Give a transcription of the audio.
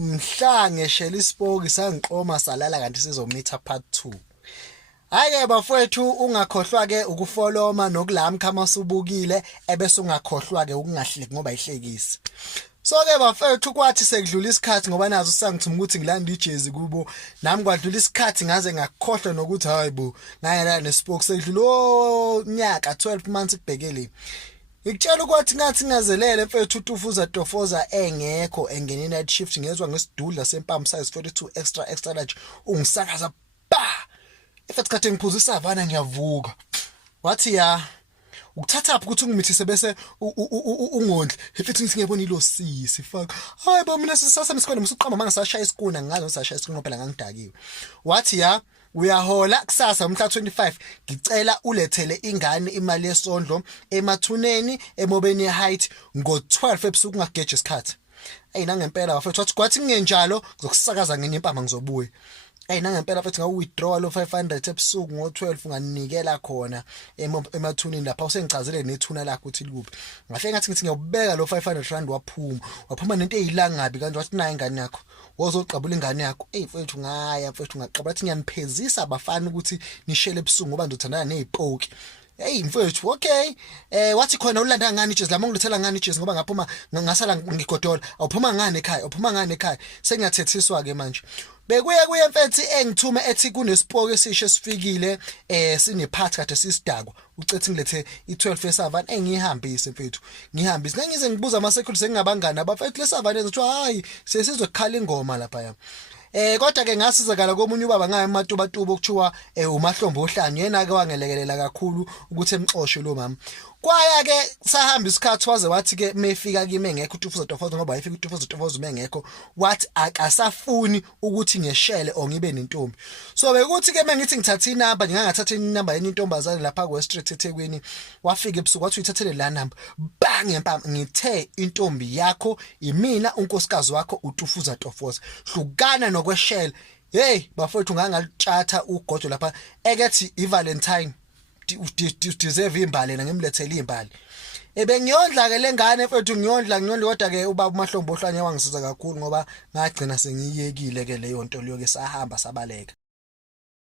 mhla ngeshela isipoki sangiqoma salala kanti sizomitha part 2. Hayi bafowethu ungakhohlwa ke ukufoloma nokulamka amasubukile ebese ungakhohlwa ke ukungahleki ngoba ihlekisi. So ke bafowethu kwathi sekudlula isikhathi ngoba nazo sangithuma ukuthi ngilanda ijezi kubo nami kwadlula isikhathi ngaze ngakhohlwa nokuthi hayibo ngayela nespoke sekudlula nyaka 12 months kubhekele. Ngikutshela ukuthi ngathi ngazelele mfethu uTufuza Tofoza engekho engene night shift ngezwe ngesidudla sempamp size 42 extra large ungisakaza ba efethi kade ngiphuza isavana ngiyavuka wathi ya ukuthatha apho ukuthi ungimithise bese ungondle efethi ngithi ngiyabona ilo sisi fuck hayi ba mina sisasa msikhona msuqamba mangasashaya isikuna ngazo ngisashaya isikuna phela ngangidakiwe wathi ya uyahola kusasa umhla 25 ngicela ulethele ingane imali yesondlo emathuneni emobeni height ngo12 ebusuku ngageje isikhathi ayinangempela bafethu wathi kwathi ngenjalo ngizokusakaza ngenye impama ngizobuya nangempela futhi ngawu-withdraw lo 500 ebusuku ngo12 unganikela khona emathuneni lapha usengichazele nethuna lakho ukuthi likuphi ngafike ngathi ngiyobeka lo 500 rand waphuma nento eyilangabi kanje wathi nayi ingane yakho wozoqabula ingane yakho mfethu ngaya mfethu ngaqaba athi ngiyaniphezisa abafana ukuthi nishele ebusuku ngoba ngizothandana nezipoki mfethu okay wathi khona ulanda ngani ijezi lama ngilethela ngani ijezi ngoba ngaphuma ngasala ngigodola awuphuma ngani ekhaya sengiyathetheswa ke manje bekuye mfethi engithume ethi kunespoke esisho esifikile sinephathi kade sisidakwa ucethi ngilethe i12 yesavana engihambise mfethu ngihambise ngize ngibuza ama security ngingabangani abafethu lesavana ezothi hayi sesizokhala ingoma lapha ya kodwa ke ngasizakala komunye ubaba ngaye ematubatuba okuthiwa uMahlombe ohlanye yena ke wangelekelela kakhulu ukuthi emxoshwe lo mama kwaya ke sahamba isikhathi waze wathi ke mefika kimi ngekho uTufuza Tofoza ngoba ayifika uTufuza Tofoza mengekho wathi akasafuni ukuthi ngeshele ongibe nentombi so bekuthi ke mengithi ngithatha inamba ngingathatha inamba yenye intombazane lapha ku Street eThekwini wafika ebusuku wathi uyithathele la number bang empama ngithe intombi yakho imina unkosikazi wakho uTufuza Tofoza hlukana nokweshela hey bafowethu ngangalithatha ugodo lapha ekethi iValentine deserve imbali na ngimlethele imbali ebengiyondla ke lengane mfethu ngiyondla kodwa ke ubaba uMahlombe ohlanye wangisiza kakhulu ngoba ngagcina sengiyekile ke leyo nto leyo ke sahamba sabaleka.